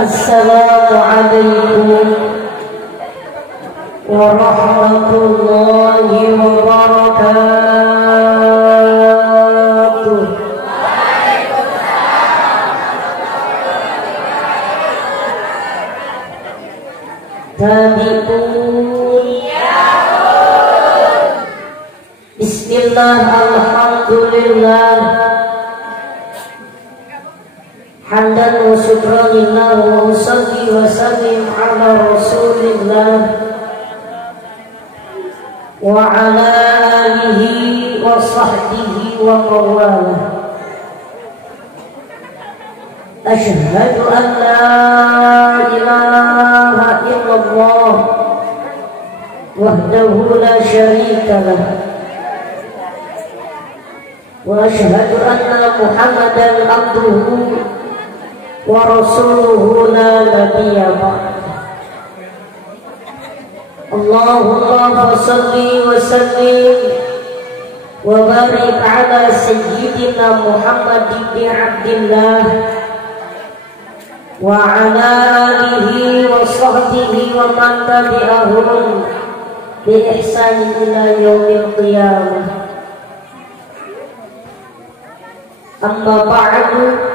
Assalamualaikum warahmatullahi wabarakatuh. Tabi'un Bismillah, alhamdulillah, hamdan wa syukranillah, wa usalli wa sallim ala rasulillah wa ala alihi wa sahbihi wa mawalah. Asyhadu an la ilaha illallah wahdahu la syarika lah, wa asyhadu anna Muhammadan abduhu wa rasuluhu la nabiyya ba'd. Allahumma shalli wa sallim wa barik ala sayyidina Muhammad ibn Abdillah wa ala alihi wa sahbihi wa man tabi'ahum bi ihsan ila yaumil qiyamah. Amma ba'du.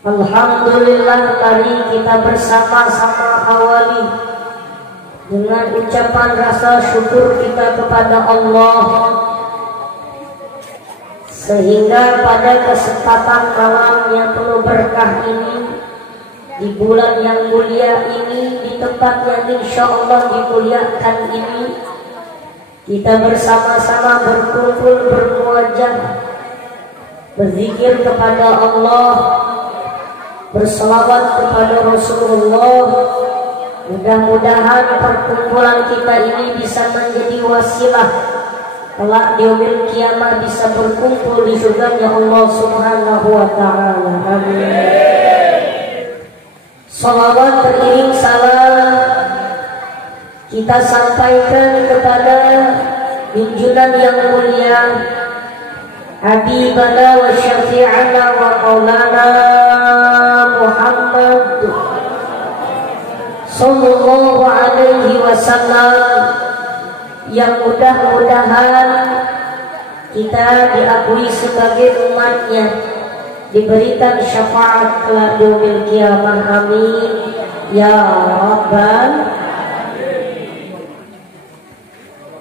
Alhamdulillah, mari kita bersama-sama awali dengan ucapan rasa syukur kita kepada Allah, sehingga pada kesempatan malam yang penuh berkah ini, di bulan yang mulia ini, di tempat yang insya Allah dimuliakan ini, kita bersama-sama berkumpul, bermuajah, berzikir kepada Allah, berselawat kepada Rasulullah. Mudah-mudahan perkumpulan kita ini bisa menjadi wasilah kelak di yaumil kiamah, bisa berkumpul di surganya Allah Subhanahu wa ta'ala. Amin. Salawat beriring salam kita sampaikan kepada junjungan yang mulia, Habibana wa syafi'ana wa maulana Muhammad sallallahu alaihi wasallam, yang mudah-mudahan kita diakui sebagai umatnya, diberikan syafaat kelak di yaumil qiyamah. Amin ya rabbal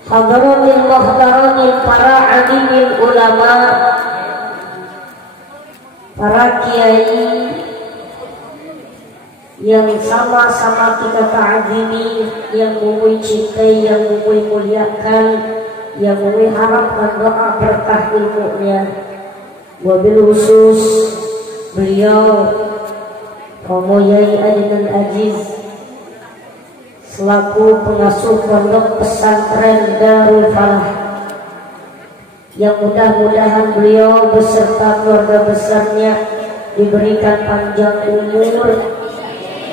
hadratil muhtaramin, para alimil ulama, para kiai yang sama-sama kita ta'zimi, yang mui cintai, yang mui muliakan, yang mui harapkan doa berkah ilmunya. Wabil khusus beliau Romo Yai Adnan Aziz selaku pengasuh pondok pesantren Darul Falah, yang mudah-mudahan beliau beserta keluarga besarnya diberikan panjang umur,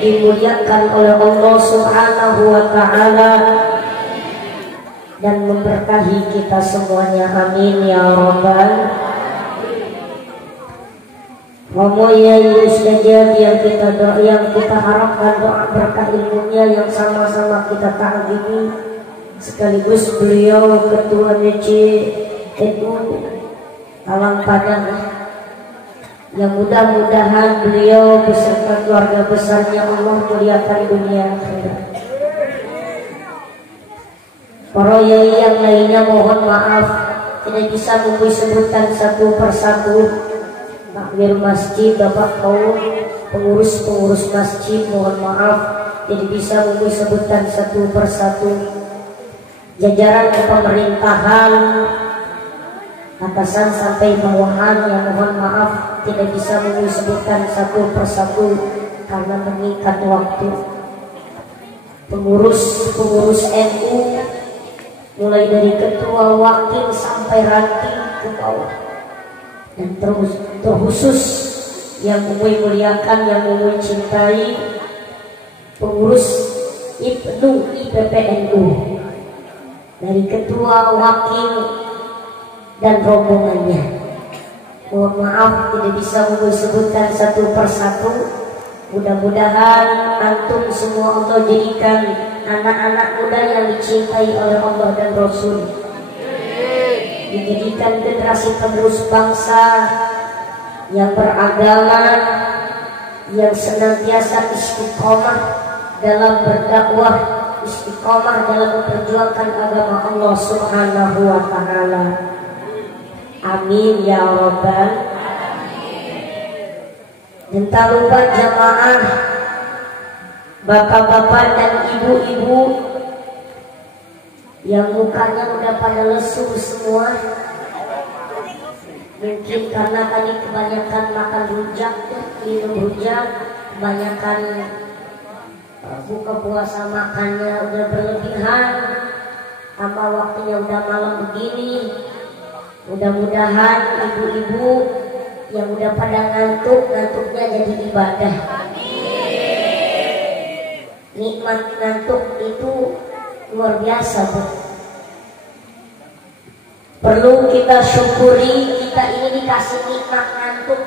dimuliakan oleh Allah Subhanahu wa ta'ala, dan memberkahi kita semuanya. Amin ya rabbal. Romo Yai Ustadzah yang kita harapkan doa berkah ilmunya, yang sama-sama kita ta'zimi, sekaligus beliau Ketua DC NU Talang Padang, yang mudah-mudahan beliau beserta keluarga besarnya Allah muliakan dunia akhirat. Para yai yang lainnya mohon maaf tidak bisa kami sebutkan satu persatu. Takmir masjid, bapak kaum, pengurus masjid, mohon maaf tidak bisa kami sebutkan satu persatu. Jajaran pemerintahan, atasan sampai bawahan, yang mohon maaf tidak bisa menyebutkan satu persatu karena mengikat waktu. Pengurus NU mulai dari ketua, wakil sampai ranting ke bawah, dan terkhusus yang umum muliakan, yang umum cintai, pengurus IPPNU dari ketua, wakil, dan rombongannya. Mohon maaf tidak bisa sebutkan satu persatu. Mudah-mudahan antum semua Allah jadikan anak-anak muda yang dicintai oleh Allah dan Rasul, dijadikan generasi penerus bangsa yang beragama, yang senantiasa istiqomah dalam berdakwah, istiqomah dalam memperjuangkan agama Allah Subhanahu wa taala. Amin ya rabbal. Dan tak lupa jamaah, bapak-bapak dan ibu-ibu yang mukanya udah pada lesu semua, mungkin karena tadi kebanyakan makan rujak, minum rujak, kebanyakan buka puasa makannya udah berlebihan, tambah waktunya udah malam begini. Mudah-mudahan ibu-ibu yang udah pada ngantuknya jadi ibadah. Nikmat ngantuk itu luar biasa, Bu. Perlu kita syukuri, kita ini dikasih nikmat ngantuk.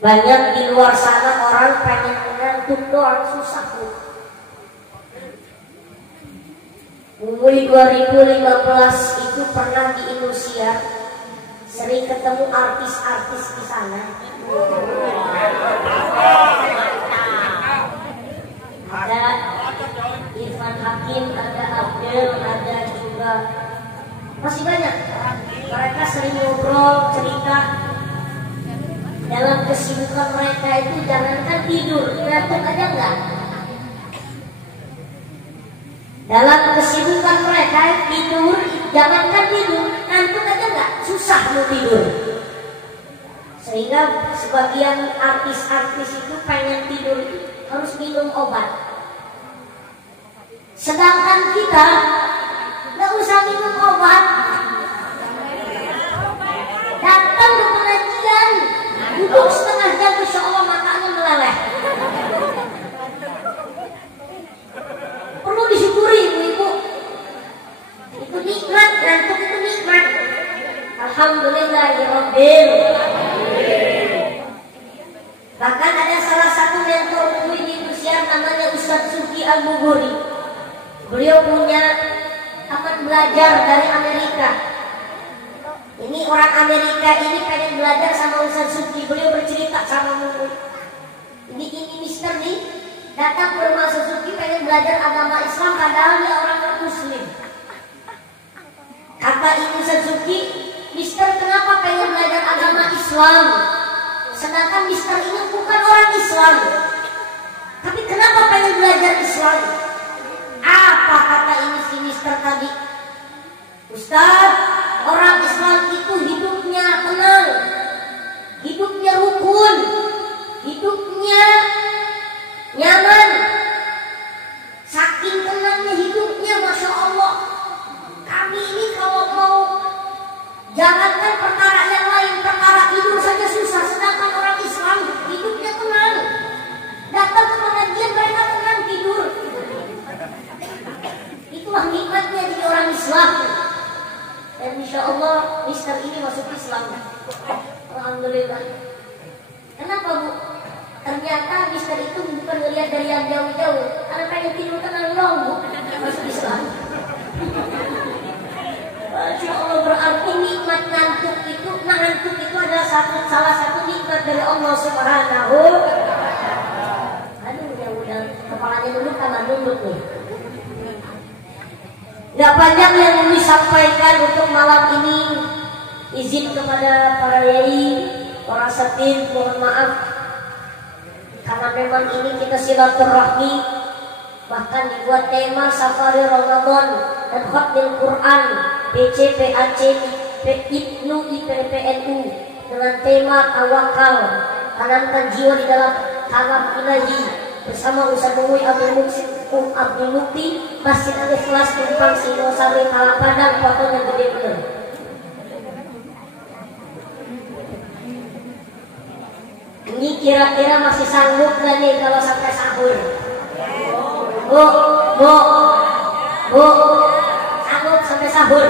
Banyak di luar sana orang pengen ngantuk doang, susah, Bu. Mulai 2015 itu pernah di Indonesia, sering ketemu artis-artis di sana. Ada Irfan Hakim, ada Abdel, ada juga masih banyak. Mereka sering ngobrol, cerita. Dalam kesibukan mereka itu jangankan tidur, ngantuk aja enggak. Dalam kesibukan mereka tidur, jangankan tidur, ngantuk aja enggak, susah mau tidur. Sehingga sebagian artis-artis itu pengen tidur harus minum obat. Sedangkan kita nggak usah minum obat, datang ke pengajian, duduk setengah jam, insya Allah matanya meleleh. Perlu disyukuri ibu-ibu, itu nikmat, ngantuk itu nikmat. Alhamdulillahirabbil. Bahkan ada salah satu mentor di Indonesia namanya Ustadz Sufi Al-Buguri. Beliau punya tempat belajar dari Amerika. Ini orang Amerika ini pengen belajar sama Ustadz Sufi. Beliau bercerita sama Mungu. Ini Mister nih datang ke rumah Ustadz Sufi pengen belajar agama Islam, padahal dia orang Muslim. Kata ini Ustadz Sufi, Mister kenapa pengen belajar agama Islam? Sedangkan Mister ini bukan orang Islam. Tapi kenapa pengen belajar Islam? Apa kata ini si Mister tadi? Ustaz, orang Islam itu hidupnya tenang, hidupnya rukun, hidupnya nyaman. Saking tenangnya hidupnya, Masya Allah. Kami ini kalau mau jangankan perkara yang lain, perkara tidur saja susah. Sedangkan orang Islam hidupnya tenang. Datang ke pengajian mereka tenang tidur. Itulah nikmatnya jadi orang Islam. Dan insya Allah Mister ini masuk Islam. Alhamdulillah. Kenapa, Bu? Ternyata Mister itu bukan ngelihat dari yang jauh-jauh. Karena pengen tidur tenang dong, Bu. Masuk Islam. Masya Allah, berarti nikmat ngantuk itu adalah salah satu nikmat dari Allah Subhanahu. Aduh, mudah-mudahan kepalanya dulu tambah nunduk nih. Gak panjang yang kami sampaikan untuk malam ini. Izin kepada para yai, para setir, mohon maaf karena memang ini kita silaturahmi, bahkan dibuat tema Safari Ramadan dan Khatmil Quran PCPAC Ibnu IPPNU dengan tema tawakal, tanamkan jiwa di dalam tangan ilahi bersama Ustaz Muwi Abdul Mukti Masjid Al-Ikhlas Tumpang Singosari Talapadang, fotonya gede bener. Ini kira-kira masih sanggup gak nih kalau sampai sahur? Bu, sanggup sampai sahur?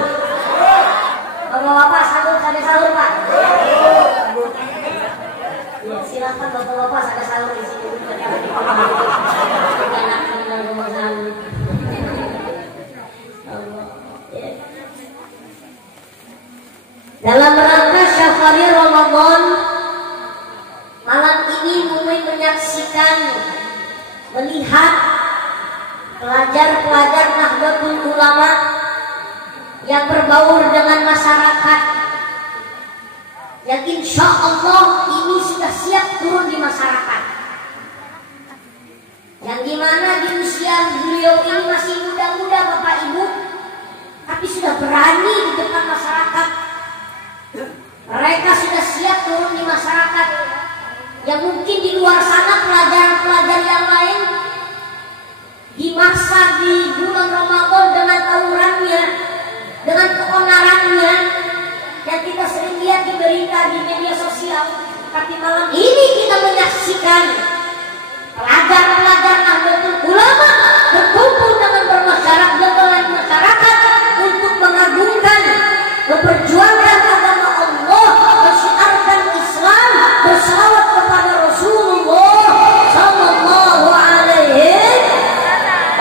Bapak-bapak sanggup sampai sahur, Pak? Silakan bapak-bapak ada sahur di sini. Enak dengan rumah sahur. Dalam rangka Syafari Ramadan, malam ini Mumi menyaksikan, melihat pelajar-pelajar Nahdlatul Ulama yang berbaur dengan masyarakat, yang insya Allah ini sudah siap turun di masyarakat, yang dimana di usia beliau ini masih muda-muda Bapak Ibu, tapi sudah berani di depan masyarakat. Mereka sudah siap turun di masyarakat, yang mungkin di luar sana pelajar-pelajar yang lain di masa di bulan Ramadan dengan tawurannya, dengan keonarannya yang kita sering lihat di berita di media sosial, tapi malam ini kita menyaksikan pelajar-pelajar Nahdlatul Ulama berkumpul dengan masyarakat untuk mengagungkan, memperjuangkan agama Allah, mensyiarkan Islam, bersalawat kepada Rasulullah sallallahu alaihi.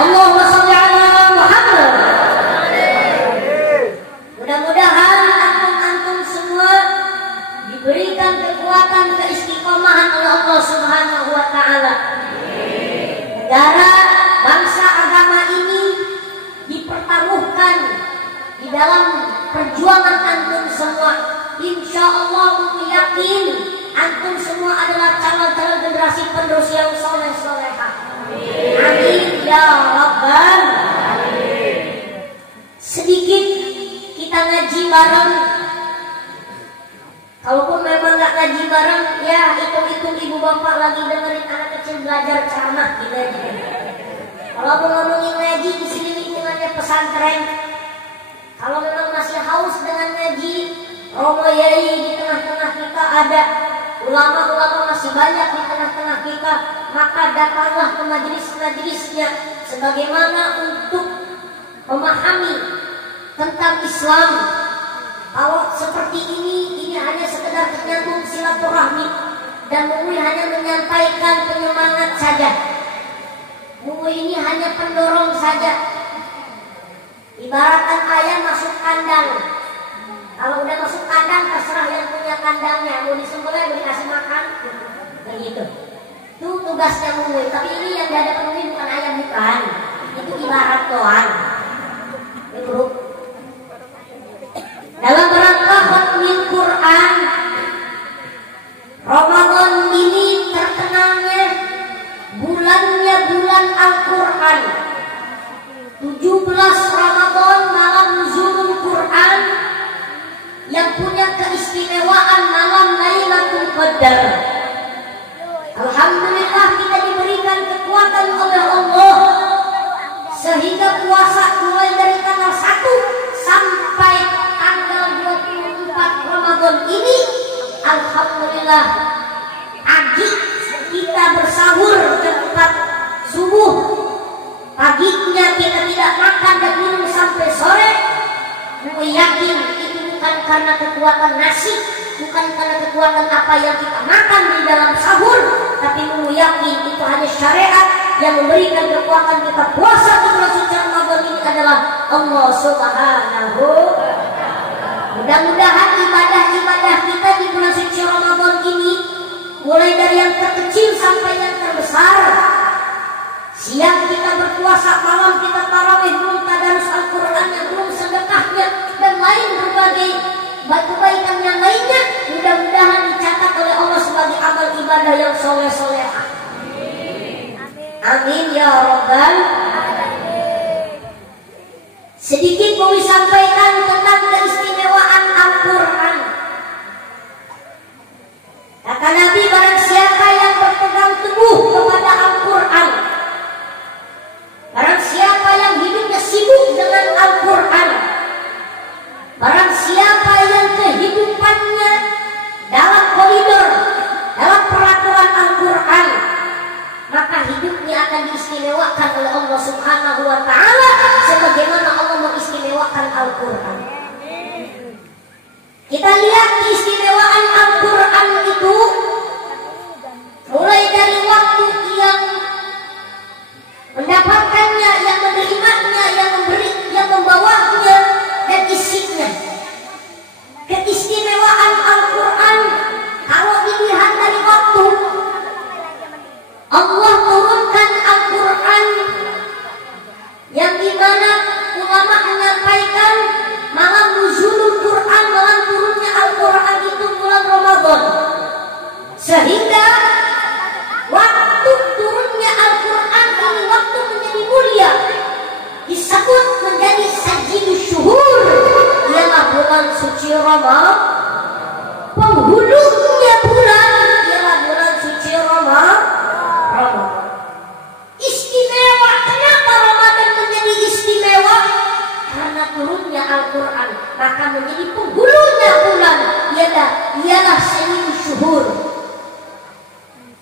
Allahumma shalli ala Muhammad. Mudah-mudahan antum-antum semua diberikan kekuatan, keistiqomahan oleh Allah Subhanahu wa taala. Negara, bangsa, agama ini dipertaruhkan di dalam perjuangan antum semua. Insya Allah aku yakin antum semua adalah calon-calon generasi penerus yang soleh-solehah. Amin ya Rabbal. Sedikit kita ngaji bareng. Kalaupun memang nggak ngaji bareng, ya hitung-hitung ibu bapak lagi dengerin anak kecil belajar ceramah gitu aja. Kalau mau ngomongin ngaji di sini lingkungannya pesantren. Kalau memang masih haus dengan ngaji, Romo Yai di tengah-tengah kita ada, ulama-ulama masih banyak di tengah-tengah kita, maka datanglah ke majelis-majelisnya sebagaimana untuk memahami tentang Islam. Kalau seperti ini hanya sekedar penyambung silaturahmi dan Mui hanya menyampaikan penyemangat saja. Mui ini hanya pendorong saja. Ibaratkan ayam masuk kandang. Kalau udah masuk kandang, terserah yang punya kandangnya. Mau disembelih, mau dikasih makan, begitu. Itu tugasnya Mui. Tapi ini yang dihadapan Mui bukan ayam, bukan. Itu ibarat doang. Itu dalam rangka khatmil Quran, Ramadan ini terkenalnya bulannya bulan Al-Quran. 17 Ramadan malam nuzulul Quran yang punya keistimewaan malam Lailatul Qadar. Alhamdulillah kita diberikan kekuatan oleh Allah sehingga puasa mulai dari tanggal 1 sampai tanggal 24 Ramadan ini, alhamdulillah pagi kita bersahur jam 4 subuh, paginya kita tidak makan dan minum sampai sore. Aku yakin itu bukan karena kekuatan nasi, bukan karena kekuatan apa yang kita makan di dalam sahur, tapi aku yakin itu hanya syariat yang memberikan kekuatan kita puasa di bulan suci Ramadan ini adalah Allah Subhanahu. Mudah-mudahan ibadah-ibadah kita di bulan suci Ramadan ini, mulai dari yang terkecil sampai yang terbesar, siang kita berpuasa, malam kita tarawih, belum tadarus Al-Qurannya, belum sedekahnya, dan lain berbagai kebaikan yang lainnya, mudah-mudahan dicatat oleh Allah sebagai amal ibadah yang soleh-solehah. Amin ya Rabbal. Sedikit mau disampaikan tentang keistimewaan Al-Quran. Kata Nabi, barang siapa yang berpegang teguh kepada Al-Quran, barang siapa yang hidupnya sibuk dengan Al-Quran, barang siapa yang kehidupannya dalam koridor, dalam peraturan Al-Quran, maka hidupnya akan diistimewakan oleh Allah Subhanahu wa ta'ala sebagaimana Allah mengistimewakan Al-Quran. keistimewaan Al-Quran kalau dilihat dari waktu, Allah turunkan Al-Quran yang dimana ulama menyampaikan malam nuzulul Quran, malam turunnya Al-Quran itu bulan Ramadan, sehingga waktu turunnya Al-Quran ini waktu menjadi mulia, disebut menjadi sajidus syuhur, ialah bulan suci Ramadan. Penghulunya bulan ialah bulan suci Ramadan. Istimewa. Kenapa Ramadan menjadi istimewa? Karena turunnya Al-Quran. Maka menjadi penghulunya bulan ialah sajidus syuhur.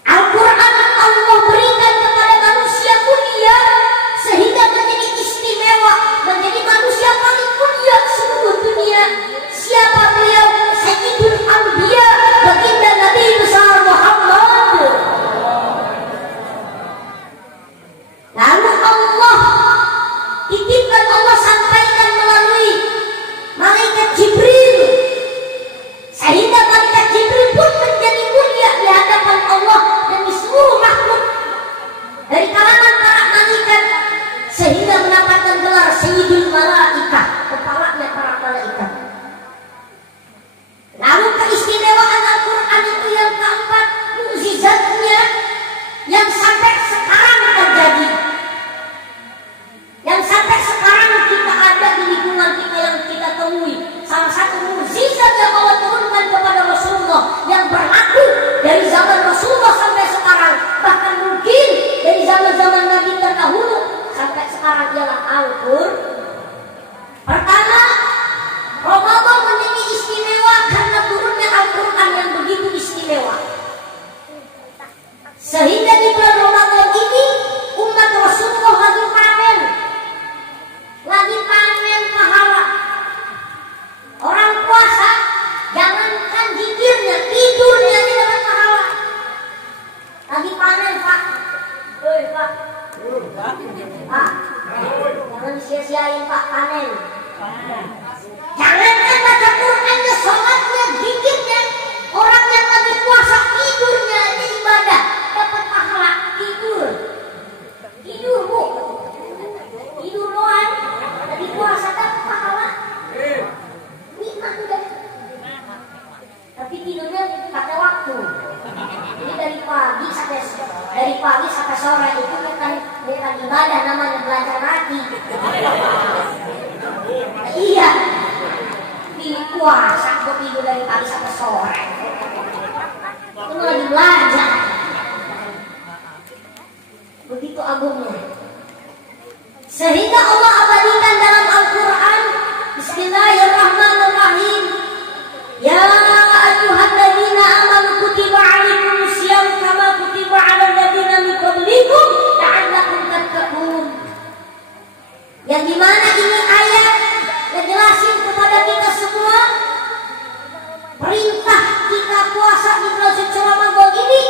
Al-Quran Allah berikan kepada manusia mulia sehingga menjadi istimewa, menjadi manusia paling mulia seluruh dunia. Siapa beliau? Sayyidul Anbiya, baginda Nabi besar Muhammad. Lalu Allah titipkan, Allah sampaikan melalui malaikat Jibril, sehingga malaikat Jibril pun menjadi mulia di hadapan Allah dan di seluruh makhluk dari kalangan para malaikat, sehingga mendapatkan gelar Sayyidul Malaikah, kepalanya para malaikat. Lalu keistimewaan Al-Quran itu yang keempat, mukjizatnya yang sampai sekarang terjadi, yang sampai sekarang kita ada di lingkungan kita yang kita temui. Salah satu mukjizat yang Allah turunkan kepada Rasulullah yang berlaku dari zaman Rasulullah sampai sekarang, bahkan mungkin dari zaman-zaman Nabi terdahulu sampai sekarang ialah Al-Quran. Pertama, Ramadan menjadi istimewa karena turunnya Al-Quran yang begitu istimewa, sehingga di bulan Ramadan ini umat Rasulullah lagi panen pahala. Orang puasa jangankan zikirnya, tidurnya aja dapat pahala. Lagi panen Pak, Pak, jangan sia-siain Pak panen. Jangankan baca Qurannya, sholatnya, zikirnya. Orang yang lagi puasa tidurnya aja ibadah, dapat pahala. Tidur Bu, tidur doang, lagi puasa dapat pahala. Nikmat udah. Tapi tidurnya pakai waktu. Jadi dari pagi sampai sore itu bukan ibadah, namanya belajar lagi. Iya, di puasa gue tidur dari pagi sampai sore. Itu lagi belajar. Begitu agungnya. Sehingga Allah abadikan dalam Al-Quran, Bismillahirrahmanirrahim. Ya ayyuhalladzina amanu kutiba alaikumusiyam kama kutiba alal ladzina min qablikum la'allakum tattaqun. Yang dimana ini ayat ngejelasin kepada kita semua perintah kita puasa di bulan suci Ramadan ini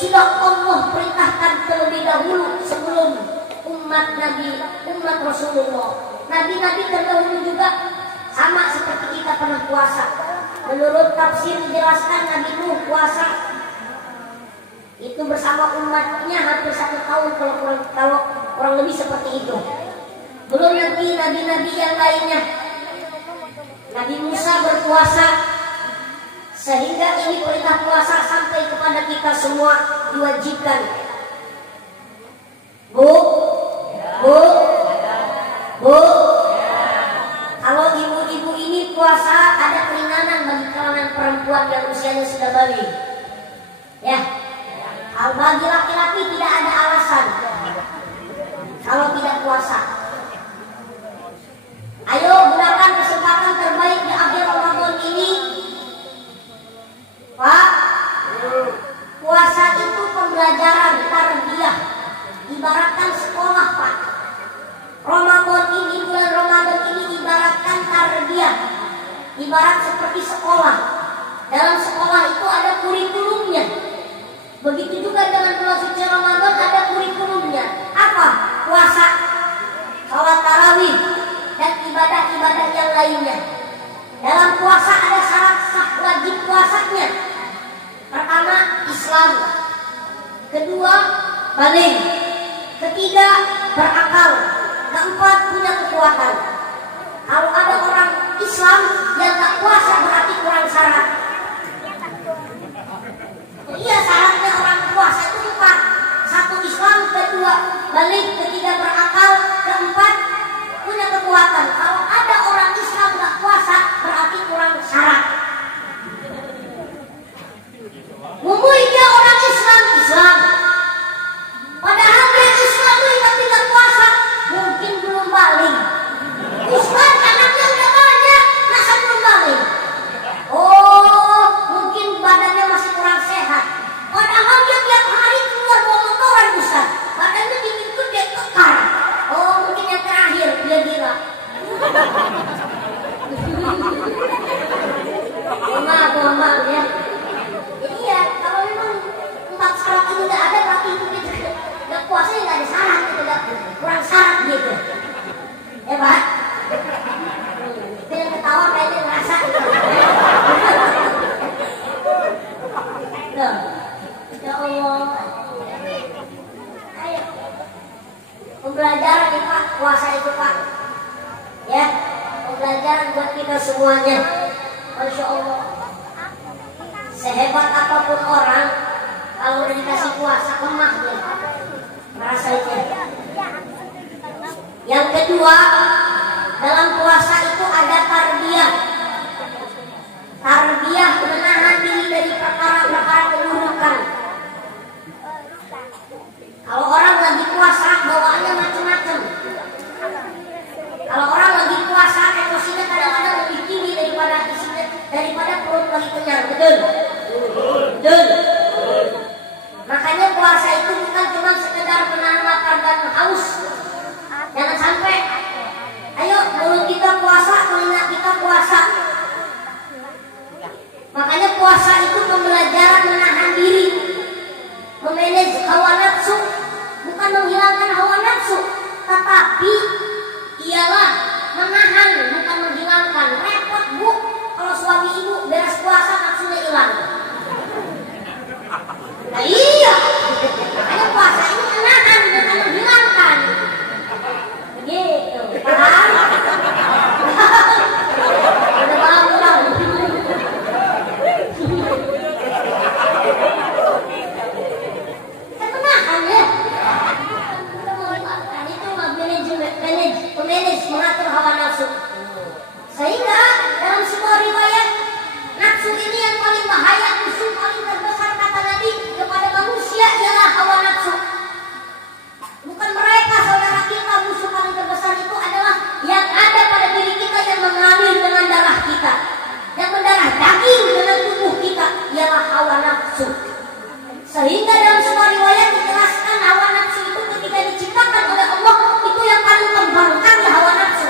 sudah Allah perintahkan terlebih dahulu sebelum umat Nabi, umat Rasulullah. Nabi-nabi terdahulu juga sama seperti kita pernah puasa. Menurut tafsir dijelaskan Nabi Nuh puasa itu bersama umatnya hampir 1 tahun, kalau kurang lebih seperti itu. Belum nanti nabi-nabi yang lainnya. Nabi Musa berpuasa, sehingga ini perintah puasa sampai kepada kita semua diwajibkan. Bu, kalau ibu-ibu ini puasa ada keringanan bagi kalangan perempuan yang usianya sudah balik. Ya, kalau bagi laki-laki tidak ada alasan kalau tidak puasa. Ayo gunakan kesempatan terbaik di akhir Ramadan ini, Pak. Puasa itu pembelajaran, tarbiyah, ibaratkan sekolah, Pak. Ramadan ini, bulan Ramadan ini ibaratkan tarbiyah, ibarat seperti sekolah. Dalam sekolah itu ada kurikulumnya. Begitu juga dengan bulan suci Ramadan ada kurikulumnya. Apa? Puasa, sholat tarawih, dan ibadah-ibadah yang lainnya. Dalam puasa ada syarat sah balik. Ketiga, berakal. Keempat, punya kekuatan. Kalau ada orang Islam yang tak puasa berarti kurang syarat. Iya, syaratnya orang puasa itu 4. 1 Islam, kedua balik, ketiga berakal, keempat punya kekuatan. Kalau ada orang Islam tak puasa berarti kurang syarat. Umumnya orang Islam, padahal dia Islam itu tapi tidak puasa, mungkin belum balik. Islam anaknya udah banyak, masa belum balik? Oh, mungkin badannya masih kurang sehat. Padahal dia tiap hari keluar bawa motoran Ustaz. Badannya dingin tuh dia kekar. Oh, mungkin yang terakhir dia gila. Maaf ya. Iya, kalau memang 4 syarat itu tidak ada, tapi itu kita nggak puasa ya nggak ada syarat, itu kurang syarat gitu. Ya Pak? Itu yang ketawa kayaknya ngerasa. Loh, ya Allah. Ayo, pembelajaran nih Pak, puasa itu Pak. Ya, pembelajaran buat kita semuanya. Masya Allah. Sehebat apapun orang, kalau udah dikasih puasa lemah dia rasanya. Yang kedua, dalam puasa itu ada tarbiyah. Tarbiyah menahan diri dari perkara-perkara keburukan. Kalau orang lagi puasa bawaannya macam-macam. Kalau orang lagi puasa emosinya kadang-kadang lebih tinggi daripada perut lagi kenyang. Betul. Makanya puasa itu bukan cuma sekedar menahan lapar dan haus. Jangan sampai, ayo mulut kita puasa, telinga kita puasa. Makanya puasa itu pembelajaran menahan diri, memanage hawa nafsu, bukan menghilangkan hawa nafsu, tetapi ialah menahan, bukan menghilangkan. Repot Bu, kalau suami ibu beres puasa nafsunya hilang. Nah iya, makanya puasa ini menahan, bukan menghilangkan. Gitu, paham? Udah paham kan? Kan menahan ya. Itu manage, mengatur hawa nafsu. Sehingga dalam sebuah riwayat, nafsu ini yang paling bahaya, musuh paling terbesar kata Nabi kepada manusia ialah hawa nafsu. Bukan mereka saudara kita, musuh paling terbesar itu adalah yang ada pada diri kita, yang mengalir dengan darah kita, yang mendarah daging dengan tubuh kita, ialah hawa nafsu. Sehingga dalam sebuah riwayat dijelaskan hawa nafsu itu ketika diciptakan oleh Allah itu yang paling membangkang hawa nafsu.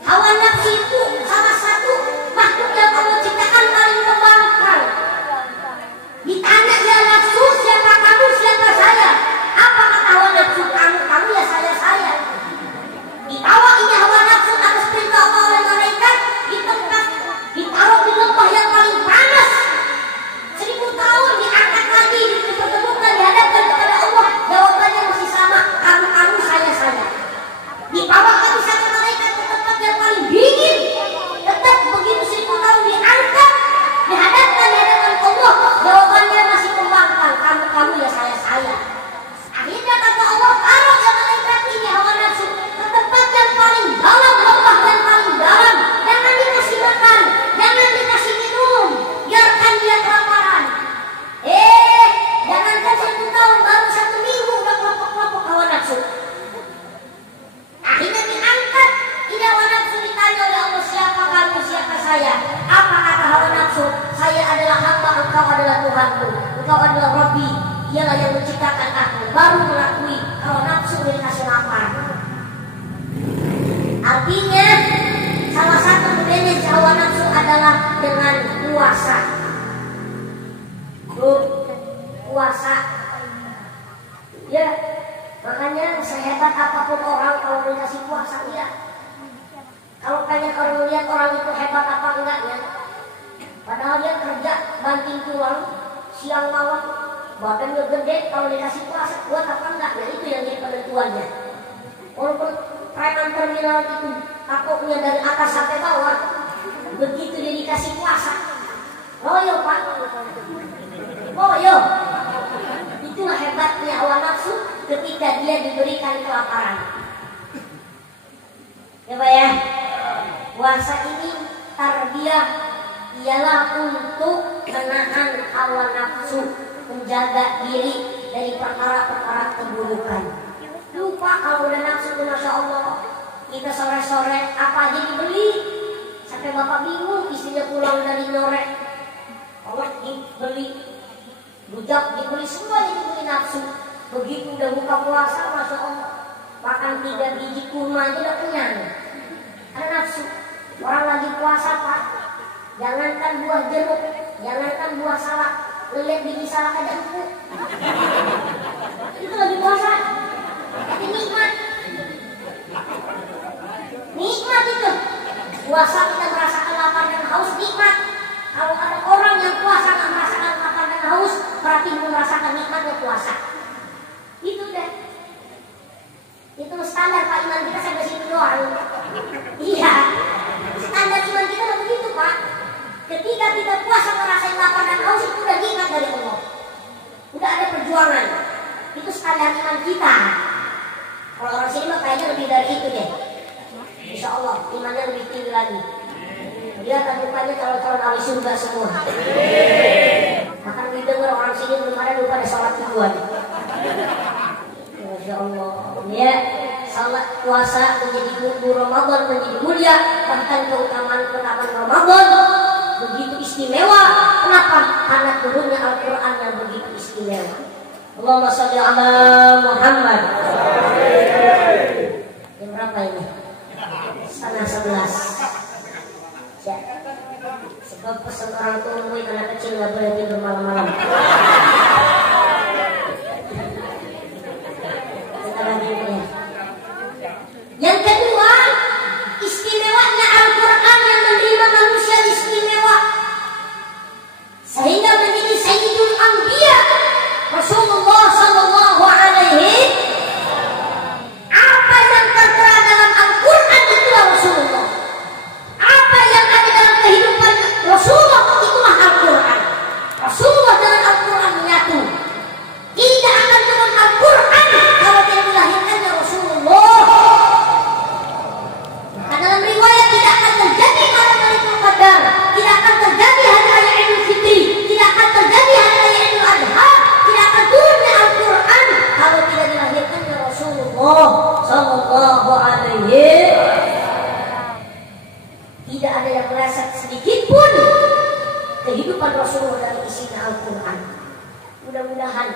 Hawa nafsu itu salah satu makhluk yang Allah ciptakan paling membangkang. Ditanya ya nafsu, siapa kamu, siapa saya? Apa kata hawa nafsu? Kamu ya saya. Dibawa ini hawa nafsu atas perintah Allah oleh malaikat di tempat, ditaruh di lembah yang paling panas. 1000 tahun diangkat lagi, dipertemukan, dihadapkan kepada Allah. Jawabannya masih sama, kamu saya. Dibawa lagi sama malaikat ke tempat yang paling dingin. Tetap begitu 1000 tahun diangkat, dihadapkan di hadapan Allah. Jawabannya masih membangkang, kamu ya saya. Akhirnya kata Allah, taruh ya malaikat ini hawa nafsu ke tempat yang paling dalam, lembah yang paling dalam. Jangan dikasih makan, jangan dikasih minum, biarkan dia kelaparan. Jangankan 1000 tahun, baru 1 minggu udah kelompok-kelompok hawa nafsu. Akhirnya diangkat, ini hawa nafsu ditanya oleh Allah, siapa kamu, siapa saya? Apa kata hawa nafsu? Saya adalah hamba, engkau adalah Tuhanku, engkau adalah Rabbi, dialah yang menciptakan aku. Baru mengakui hawa nafsu dikasih lapar. Artinya salah satu memanage hawa nafsu adalah dengan puasa. Puasa. Ya, makanya sehebat apapun orang kalau dikasih puasa dia. Kalau pengen orang lihat orang itu hebat apa enggaknya, padahal dia kerja banting tulang siang malam, badannya gede, kalau dikasih puasa kuat apa enggak? Nah itu yang jadi penentuannya. Walaupun preman terminal itu takutnya dari atas sampai bawah, begitu dia dikasih puasa, loyo pak, loyo. Itulah hebatnya hawa nafsu ketika dia diberikan kelaparan. Ya pak ya, puasa ini tarbiyah ialah untuk menahan hawa nafsu, menjaga diri dari perkara-perkara keburukan. Lupa kalau udah nafsu tuh masya Allah, kita sore-sore apa aja dibeli, sampai bapak bingung istrinya pulang dari norek, Allah dibeli, rujak dibeli, semua dibeli nafsu. Begitu udah buka puasa masya Allah, makan 3 biji kurma aja udah kenyang. Ada nafsu. Orang lagi puasa pak, jangankan buah jeruk, jangankan buah salak, lihat biji salak aja empuk. Itu lagi puasa. Tapi nikmat. Nikmat itu. Puasa kita merasakan lapar dan haus, nikmat. Kalau ada orang yang puasa nggak merasakan lapar dan haus, berarti belum merasakan nikmatnya puasa. Itu deh. Itu standar pak iman kita sampai situ doang. Iya. Standar iman kita udah begitu pak. Ketika kita puasa merasakan lapar dan haus, itu udah nikmat dari Allah. Udah ada perjuangan. Itu standar iman kita. Kalau orang sini mah kayaknya lebih dari itu deh. Insya Allah imannya lebih tinggi lagi. Dia akan rupanya calon-calon ahli surga semua. Akan didengar orang sini belum ada lupa ada sholat duluan. Masya Allah. Ya, salat puasa menjadi bumbu Ramadan menjadi mulia, bahkan keutamaan Ramadan begitu istimewa. Kenapa? Karena turunnya Al-Quran yang begitu istimewa. Allahumma sholli ala Muhammad. Jam berapa ini? 10:30. Ya. Sebab pesan orang tua umumnya anak kecil nggak boleh tidur malam-malam. Yang kedua, istimewanya Al-Quran yang menerima manusia istimewa, sehingga menjadi Sayyidul Anbiya Rasulullah Sallallahu Alaihi. Apa yang tertera dalam Al-Quran itulah Rasulullah. Apa yang ada dalam kehidupan Rasulullah itulah Al-Quran. Rasulullah dengan Al-Quran menyatu. Tidak akan turun Al-Quran kalau tidak dilahirkannya Rasulullah. Dalam riwayat tidak akan terjadi malam Lailatul Qadar, tidak akan terjadi hari raya Idul Fitri, tidak akan terjadi hari raya Idul Adha, tidak akan turunnya Al-Quran kalau tidak dilahirkannya Rasulullah Sallallahu Alaihi. Tidak ada yang meleset sedikit pun kehidupan Rasulullah dari isinya Al-Quran. Mudah-mudahan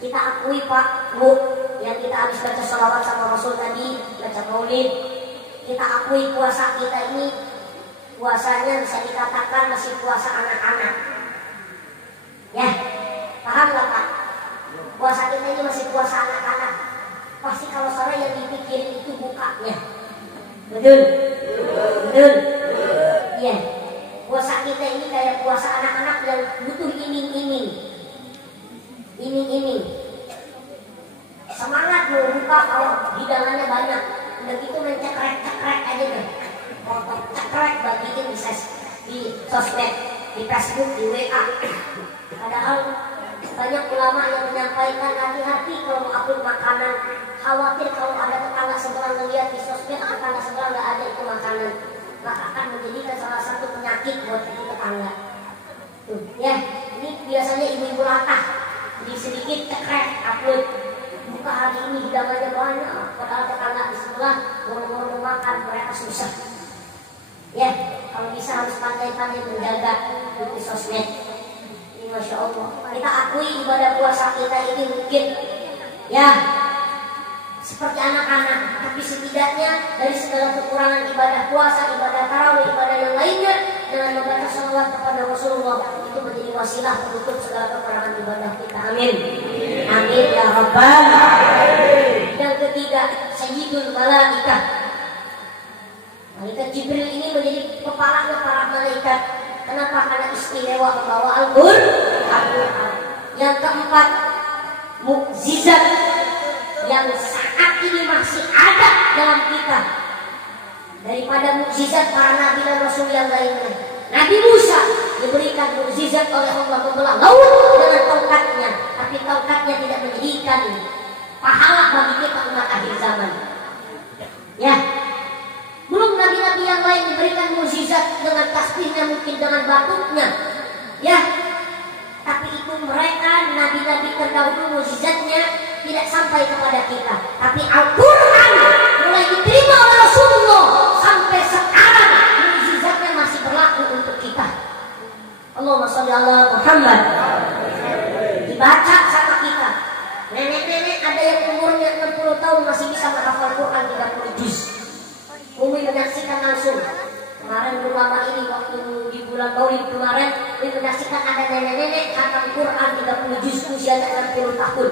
kita akui Pak, Bu, yang kita habis baca sholawat sama Rasul tadi, baca maulid, kita akui puasa kita ini puasanya bisa dikatakan masih puasa anak-anak. Ya, paham gak Pak? Puasa kita ini masih puasa anak-anak. Pasti kalau sore yang dipikirin itu bukanya. Betul? Betul? Iya. Puasa kita ini kayak puasa anak-anak yang butuh iming-iming. Iming-iming. Semangat mau buka kalau hidangannya banyak. Udah gitu mencekrek-cekrek aja deh. Potong cekrek bagiin di sosmed, di Facebook, di WA. Padahal banyak ulama yang menyampaikan hati-hati kalau mau upload makanan. Khawatir kalau ada tetangga sebelah ngeliat di sosmed, tetangga sebelah nggak ada itu makanan, maka akan menjadikan salah satu penyakit buat itu tetangga. Tuh, ya, ini biasanya ibu-ibu latah, di sedikit cekrek upload. Buka hari ini hidangannya banyak, padahal tetangga di sebelah ngomong-ngomong makan, mereka susah. Ya, kalau bisa harus pandai-pandai menjaga di sosmed. Ini Masya Allah. Kita akui ibadah puasa kita ini mungkin ya seperti anak-anak, tapi setidaknya dari segala kekurangan ibadah puasa, ibadah tarawih, ibadah yang lainnya, dengan membaca sholawat kepada Rasulullah itu menjadi wasilah penutup segala kekurangan ibadah kita. Amin. Amin ya Rabbal alamin. Yang ketiga, Sayyidul Malaikah. Malaikat Jibril ini menjadi kepalanya para malaikat. Kenapa? Karena istimewa membawa Al-Quran. Yang keempat, mukjizat yang saat ini masih ada dalam kita daripada mukjizat para nabi dan rasul yang lainnya. Nabi Musa diberikan mukjizat oleh Allah membelah laut dengan tongkatnya, tapi tongkatnya tidak menjadikan pahala bagi kita umat akhir zaman. Ya, belum nabi-nabi yang lain diberikan mukjizat dengan tasbihnya, mungkin dengan batuknya. Ya, tapi itu mereka nabi-nabi terdahulu mukjizatnya tidak sampai kepada kita. Tapi Al-Quran mulai diterima oleh Rasulullah sampai sekarang mukjizatnya masih berlaku untuk kita. Allahumma sholli ala Muhammad. Dibaca sama kita. Nenek-nenek ada yang umurnya 60 tahun masih bisa menghafal Quran 30 juz. Umi menyaksikan langsung. Kemarin ulama ini waktu di bulan Maulid kemarin, Umi menyaksikan ada nenek-nenek khatam Quran 30 juz usianya 60 tahun.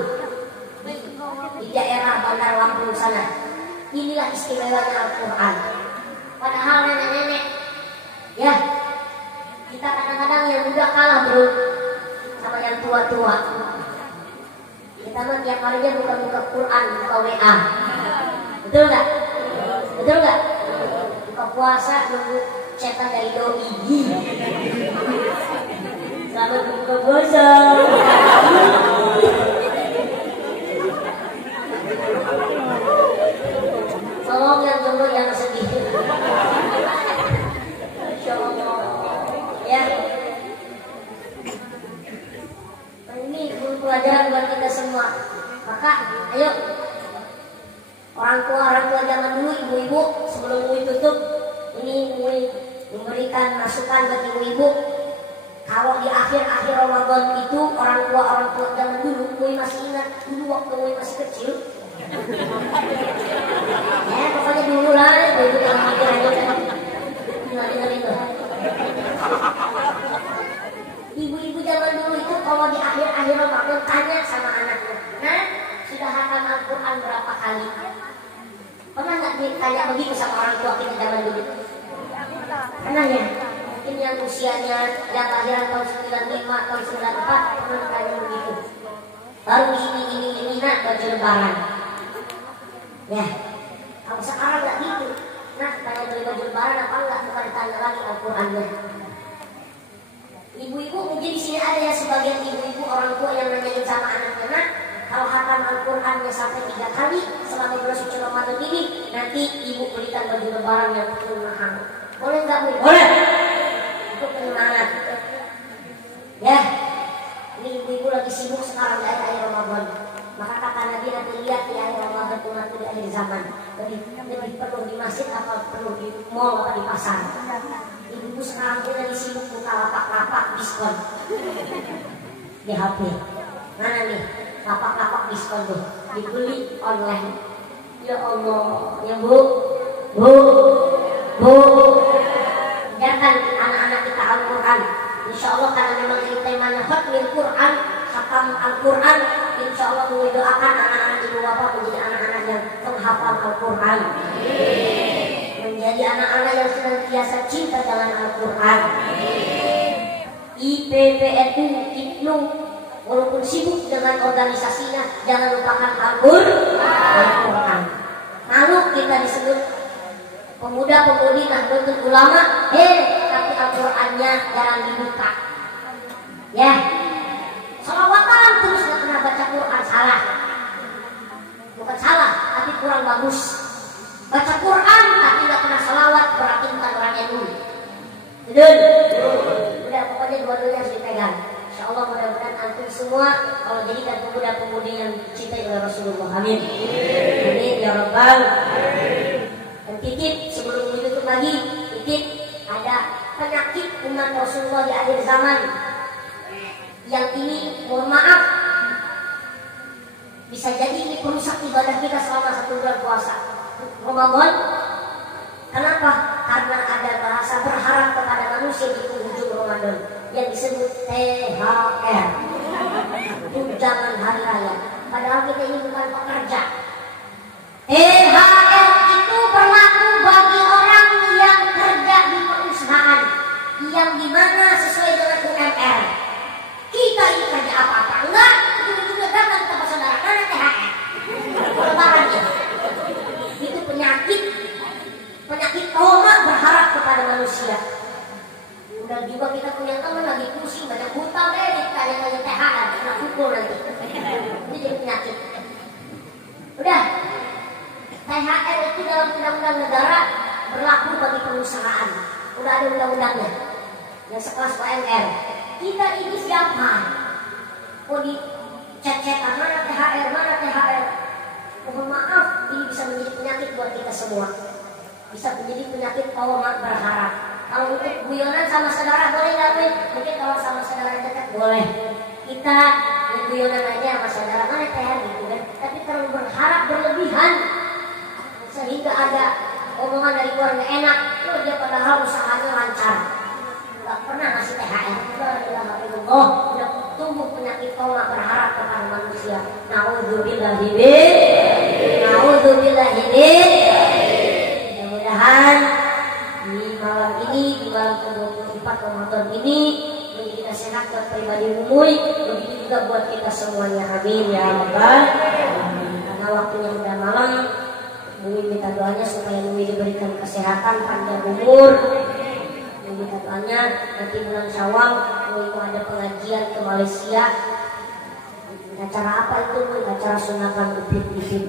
Di daerah Bandar Lampung sana. Inilah istimewanya Al-Quran. Padahal nenek-nenek, ya, kita kadang-kadang yang muda kalah bro sama yang tua-tua. Kita mah tiap harinya buka-buka Quran, buka WA. Betul nggak? Betul nggak? Buka puasa nunggu cetan dari doi. Selamat buka puasa. Tolong yang jomblo yang sedih. Masya Allah. Ya. Ini guru pelajaran buat kita semua. Maka ayo orang tua zaman dulu, ibu-ibu, sebelum Umi tutup, ini Umi memberikan masukan bagi ibu-ibu. Kalau di akhir-akhir Ramadan itu orang tua zaman dulu, Umi masih ingat dulu waktu Umi masih kecil. Ya pokoknya dulu lah, ibu yang mikir aja kan. Dengar itu. Ibu-ibu zaman dulu itu kalau di akhir-akhir Ramadan tanya sama anaknya, nah sudah hafal Al-Quran berapa kali? Pernah nggak ditanya begitu sama orang tua kita zaman dulu? Pernah ya? Mungkin yang usianya yang lahiran tahun 95, tahun 94 pernah ditanya begitu. Baru ini nak baju lebaran. Ya, kalau sekarang nggak gitu. Nah, tanya beli baju lebaran apa enggak? Bukan ditanya lagi Al-Qurannya. Ibu-ibu mungkin di sini ada ya sebagian ibu-ibu orang tua yang nanyain sama anaknya, nah, kalau hatam Al-Qurannya sampai 3 kali selama bulan suci Ramadan ini, nanti ibu belikan baju lebaran yang paling mahal. Boleh nggak Bu? Boleh. Untuk penyemangat. Ya, ini ibu-ibu lagi sibuk sekarang di akhir Ramadan. Maka kata Nabi nanti lihat di akhir Ramadan umat di akhir zaman lebih perlu di masjid atau perlu di mall atau di pasar. Ibu sekarang ini lagi sibuk buka lapak-lapak diskon di HP. Mana nih lapak-lapak diskon tuh dibeli online. Ya Allah, ya Bu, biarkan anak-anak kita Al-Quran. Insya Allah karena memang ini temanya khatmil Quran, khatam Al-Quran. Insya Allah kami doakan anak-anak ibu bapak menjadi anak-anak yang penghafal Al-Quran, menjadi anak-anak yang senantiasa cinta dengan Al-Quran. IPPNU, IPNU, walaupun sibuk dengan organisasinya, jangan lupakan Al-Quran. Lalu kita disebut pemuda-pemudi Nahdlatul Ulama, tapi Al-Qurannya jarang dibuka. Ya, salawatan terus nggak pernah baca Quran, salah. Bukan salah, tapi kurang bagus. Baca Quran tapi nggak pernah salawat, berarti bukan orang yang dulu. Betul? Udah pokoknya dua-duanya harus dipegang. Insya Allah mudah-mudahan antum semua kalau jadikan pemuda-pemudi yang dicintai oleh Rasulullah. Amin. Amin ya Rabbal. Dan titip sebelum ditutup lagi, titip ada penyakit umat Rasulullah di akhir zaman. Yang ini mohon maaf bisa jadi ini perusak ibadah kita selama 1 bulan puasa Ramadan. Kenapa? Karena ada bahasa berharap kepada manusia di penghujung Ramadan yang disebut THR, tunjangan hari raya. Padahal kita ini bukan pekerja. THR itu berlaku bagi orang yang kerja di perusahaan yang dimana sesuai dengan UMR. Kita ini kerja apa-apa enggak Udah juga kita punya teman lagi pusing banyak hutang ditanya-tanya THR kena pukul nanti. Ini jadi penyakit. Udah. THR itu dalam undang-undang negara berlaku bagi perusahaan. Udah ada undang-undangnya. Yang sekelas UMR. Kita ini siapa? Oh di chat-chatan mana THR, mana THR. Mohon maaf, ini bisa menjadi penyakit buat kita semua. Bisa menjadi penyakit kalau berharap. Kalau untuk guyonan sama saudara boleh nggak? Mungkin kalau sama saudara dekat boleh. Kita guyonan aja sama saudara mana THR gitu kan. Tapi kalau berharap berlebihan sehingga ada omongan dari luar nggak enak, tuh dia padahal usahanya lancar, nggak pernah ngasih THR. Oh, udah tumbuh penyakit koma berharap kepada manusia. Nauzubillahi mudah-mudahan di malam ini, di malam ke-24 Ramadan ini bagi kita sehat buat pribadi umum, begitu juga buat kita semuanya. Amin ya rabbal alamin. Karena waktunya udah malam, Bumi minta doanya supaya Bumi diberikan kesehatan, panjang umur. Bumi minta doanya nanti bulan Syawal Bumi itu ada pengajian ke Malaysia. Acara apa itu? Acara sunatan upit-upit.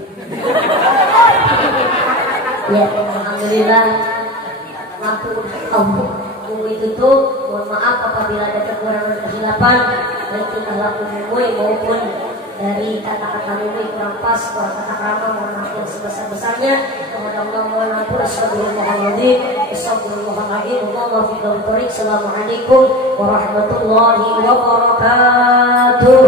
Ya, alhamdulillah. Waktu Bumi tutup. Mohon maaf apabila ada kekurangan kesilapan, baik tingkah laku Bumi maupun dari kata-kata Bumi kurang pas, kurang kata krama, mohon maaf yang sebesar-besarnya. Kepada Allah mohon ampun. Assalamualaikum warahmatullahi wabarakatuh.